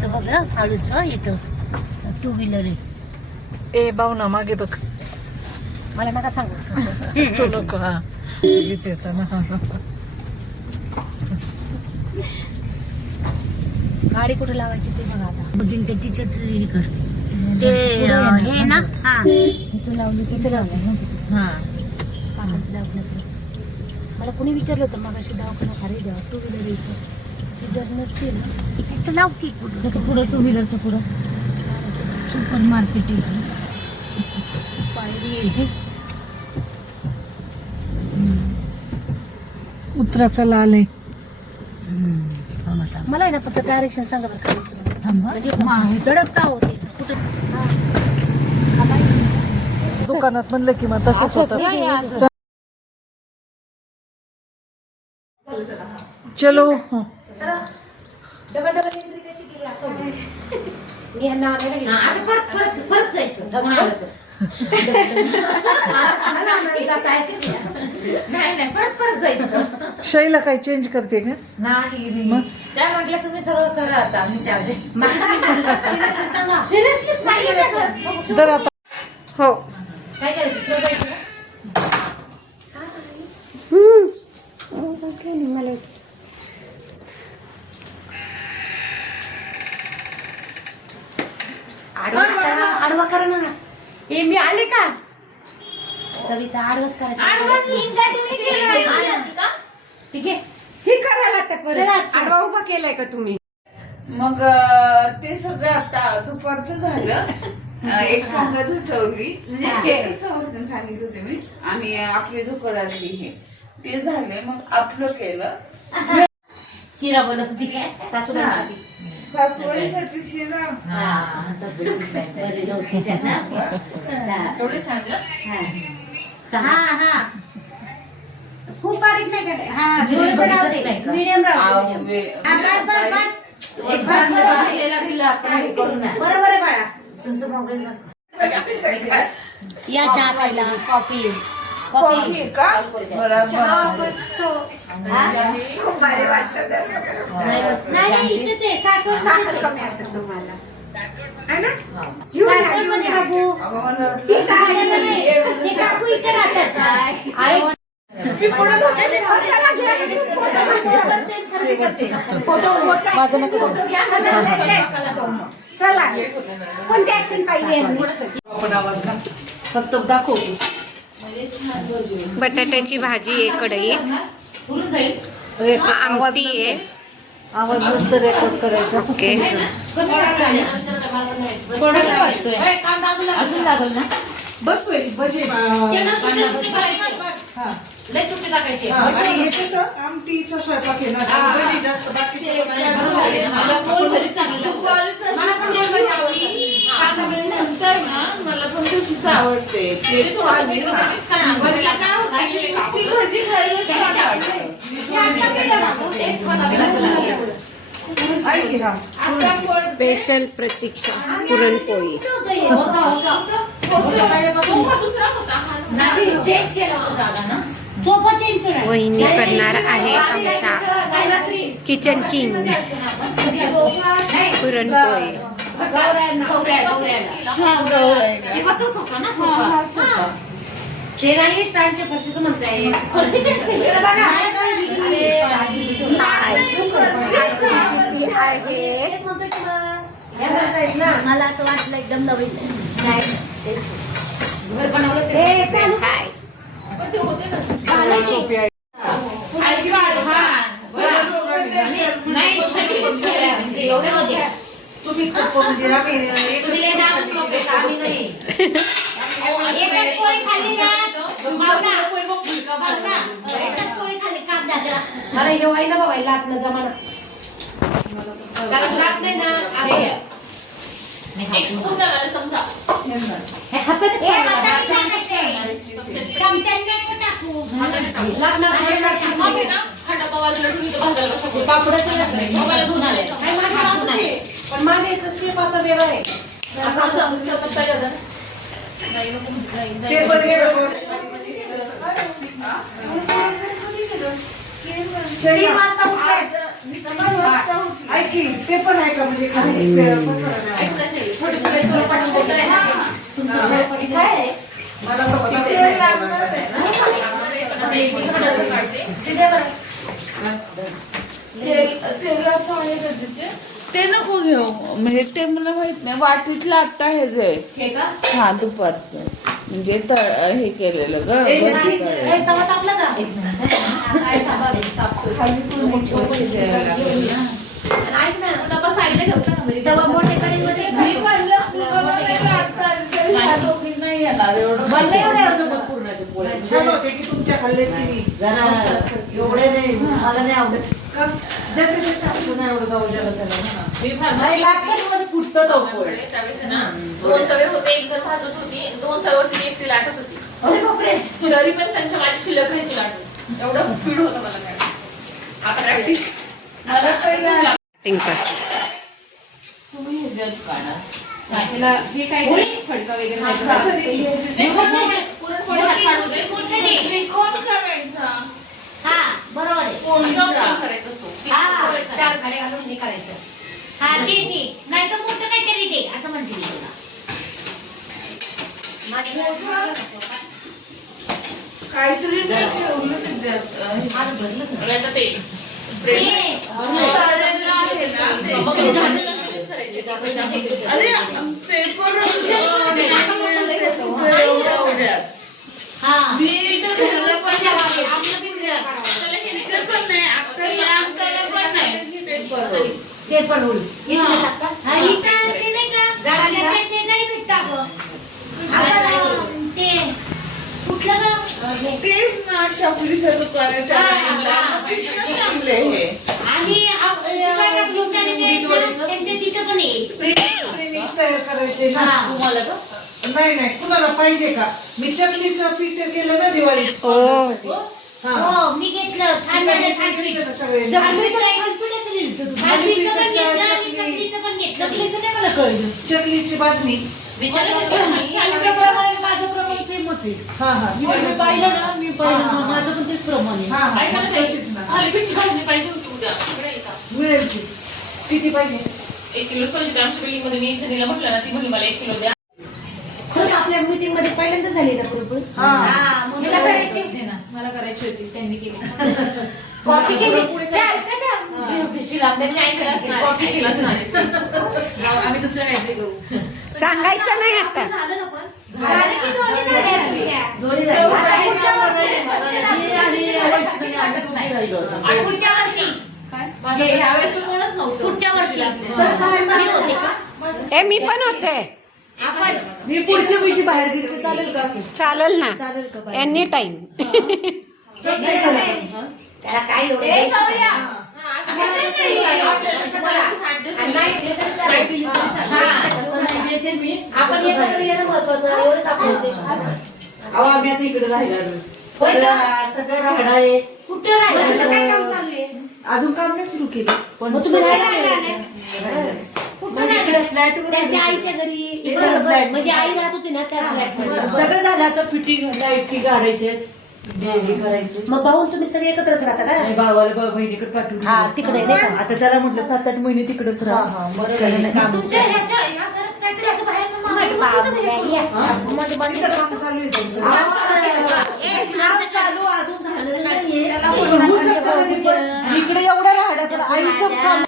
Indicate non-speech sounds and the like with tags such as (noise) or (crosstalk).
इथं बघ हळूच इथं. टू व्हीलर आहे. ए बावना मागे बघ. मला नका सांगू. (laughs) तू नको हा. गाडी कुठे लावायची ते बघा आता. ते तिथेच हे कर. ते अं, हे ना? हा. इथं लावली तिथं लावली. हा. कामाचं दवाखान्यात मला कोणी विचारलं होतं मग अशी दवाखाना खाली द्या टू व्हीलर इथं. ती जर नसते ना तिथं लाव की त्याचं पुढं टू व्हीलरचं पुढं. सुपर मार्केट आहे पायरी आहे. उतराचा लाल आहे. मला आहे ना फक्त डायरेक्शन सांगा बरं खाली म्हणजे धडक का होते? कुठं? हा. हा, बाई. दुकानात म्हणलं की मग तसंच असं होतं. चलो. हं. डबल डबल एंट्री कशी केली असं मी ह्यांना आणायला गेले. आता परत परत परत जायचं डबल नाही डबल. मला आणायला जात आहे का? नाही परत परत जायचं शैला काही चेंज करते का नाही मग? त्या म्हटलं तुम्ही सगळं करा आता मी चालले. सिरियसलीच नाही? तर आता हो काय करायचं? हो, काय मला येते. आडवाच करा आडवा करा ना. ए मी आले का? सविता आडवच करायचं. आडवं? ठीक आहे. हे करायला परत. आडवा उभा केलाय का तुम्ही? मग ते सगळं आता दुपारचं झालं. एक कांदा धुटवली म्हणजे एक वाजता सांगितलं होते मी आणि आपली दुकानातली हे. ते झाले मग आपलं केलं. शिरा बोलत होती काय? सासूबाईंसाठी. सासूबाईंसाठी शिरा. (laughs) ना. हा. हा. खूप बारीक नाही का? हा Medium थोडं तर राहू बरीकच दे. नाही का? Medium राहू आव, दे. वे- हा, बस, बस, बस. एक छान भाजलेला भिल्ला आपण हे करू ना. बरोबर आहे बाळा. तुमचं मोबाईल या चहा प्यायला. कॉफी कॉफी का? खूप भारी वाटतं साखर. कमी असेल तुम्हाला. है चला, कोणती ऍक्शन पाहिजे? फक्त दाखवतो बटाट्याची भाजी आहे कढईत आमटी आहे. आवाज नंतर रेकॉर्ड करायचा. ओके. अजून लागल ना बस होईल भजी आणि हे कसं आमटीचा स्वयंपाक आहे ना भजी जास्त बाकी हा स्पेशल प्रतीक्षा पुरणपोळी. वहिनी करणार आहे आमच्या किचन किंग पुरणपोळी गौऱ्या, गौऱ्याला. ते बघतोच होता ना सोफा. हा. ते नाही स्टाईलचे फरशीचं म्हणताय फरशी change केली. अरे, आहे तेच म्हणतोय की मग. हे म्हणतायत ना, मला असं वाटलं एकदम नवीन नाही. घर बनवलं ते. हे पण ते होते ना. हा. म्हणजे एवढे मध्ये. तुम्ही खूप म्हणजे आम्ही. एकच पोळी खाल्ली ना, भावना. भावना. एकच पोळी खाल्ली. मला हे वाई ना बाबा लाटणं जमाना. कारण लाट नाही ना हे. असं. हे. पापडाचं पण माझ्या याचं शेप असा वेगळा आहे. असं असं. नाही, नको, नाही. ते पण वाजता उठले ऐक पेपर आहे का म्हणजे. मला. ते नको घेऊ. म्हणजे ते मला माहीत नाही. वाटीतलं आता हे जे. हा दुपारचं. म्हणजे हे केलेलं ग. भजी तळलेलं. तवा तापला का? एक मिनिट खाली पण मोठी मोठी द्यायला लागेल. ना. ऐक ना साईडला ठेवता का तवा मोठे कढईमध्ये मी म्हणलं फुगाला नाही लागतात, तरी ह्या दोघी नाही येणार. एवढं मला नाही एवढे आवडत पुरणाचे पोळे. छान होते की तुमच्या खाल्ले की एवढे नाही मला नाही आवडत? ज्याच्या त्याच्या नाही आवडत ज्याला त्याला. मी नाही फुटतं त्यावेळेस ना, दोन तवे होते एक जण भाजत होती दोन तव्यावरती मी एकटी लाटत होती. अरे बापरे. तरी पण त्यांच्या माझी शिल्लक राहायची लाटून. एवढं स्पीड होतं मला काय आता प्रॅक्टिस मला पहिला टिंग कर. तुम्ही हे काढा. हे काय फडका वगैरे नाही करायचं. पुरणपोळी हात काढू दे. त्रिकोण करायचा हा बरोबर आहे. असं नाही करायचं असतो. हा, चार खडे घालून हे करायचं. हा ते ते नाही तर मोठं काहीतरी दे असं म्हणते मी तुला. काहीतरी नाही. ठेवलं हे. आता ते. भाजलेलं करायचे. अरे पेपर हा मी इथं घराला पण लावलं. आपलं बी वेगळं काढावं. त्याला हे नाही इथं पण नाही अक्कलला अंकाला पण नाही पेपर पेपर होईल इकडे टाका. हा, इकडे ते नाही का? जाडा ते- ते नाही भेटत अगं. आपण, ते कुठलं गं? हे. तेच ना चपलीचं दुकान आहे त्याला हा, म्हणलं, हा. तिथनं चांगले हे आणि ते- ते- त्यांच्या तिथं पण आहे. प्रेमिक्स तयार करायचे ना? हा. तुम्हाला का नाही नाही कुणाला पाहिजे का? मी चकलीचं पीठ केलं ना दिवाळीत हो. हा? हो. मी. घेतलं. सगळे मला कळलं. चकलीची भाजणी. माझं प्रमाण माझं प्रमाण सेमच आहे. हा हा. मी मी पाहिलं ना मी पाहिलं ना. माझं पण तेच प्रमाण आहे. तशीच ना? मिळेल की. किती पाहिजे? एक किलो पाहिजे. आमच्या मी एक जणीला म्हटलं ना ती म्हणली मला एक किलो द्या. आपल्या मीटिंगमध्ये पहिल्यांदा झाली ना पुरपुरी म्हणून मला करायची होती ना. मला करायची होती. त्यांनी केली. (laughs) कॉफी केली? त्या ऐका त्या आम्ही दुसरं काहीतरी करू सांगायचं नाही आता झालं ना पण? ए मी पण होते आपण मी पुढच्या पैसे बाहेर गेले चालेल का चालेल ना चालेल का बाहेर? Any time? त्याला काय आपण एकत्र येणं महत्वाचं एवढंच उद्देश आम्ही इकडे राहिला सगळं आहे कुठं अजून काम नाही सुरू केलं पण तुम्ही आईच्या घरी इकडे म्हणजे आई राहत होती ना त्या सगळं झालं आता फिटिंग लाइट काढायचे हे करायचे मग भाऊन तुम्ही सगळे एकत्रच राहता का आणि भावाला बहिणीकडे पाठवून हा, दिलं. तिकडे नाही का? आता त्याला म्हटलं सात आठ महिने तिकडेच हा, राहा हा, बरोबर त्याला आहे. काम तुमच्या ह्याच्या ह्या घरात काहीतरी असं बाहेर इथं काम चालू आहे त्यांचं चालू अजून झालेलं नाहीये. पण होऊ शकतं कधी पण. इकडे एवढं राहणं पण आईचं काम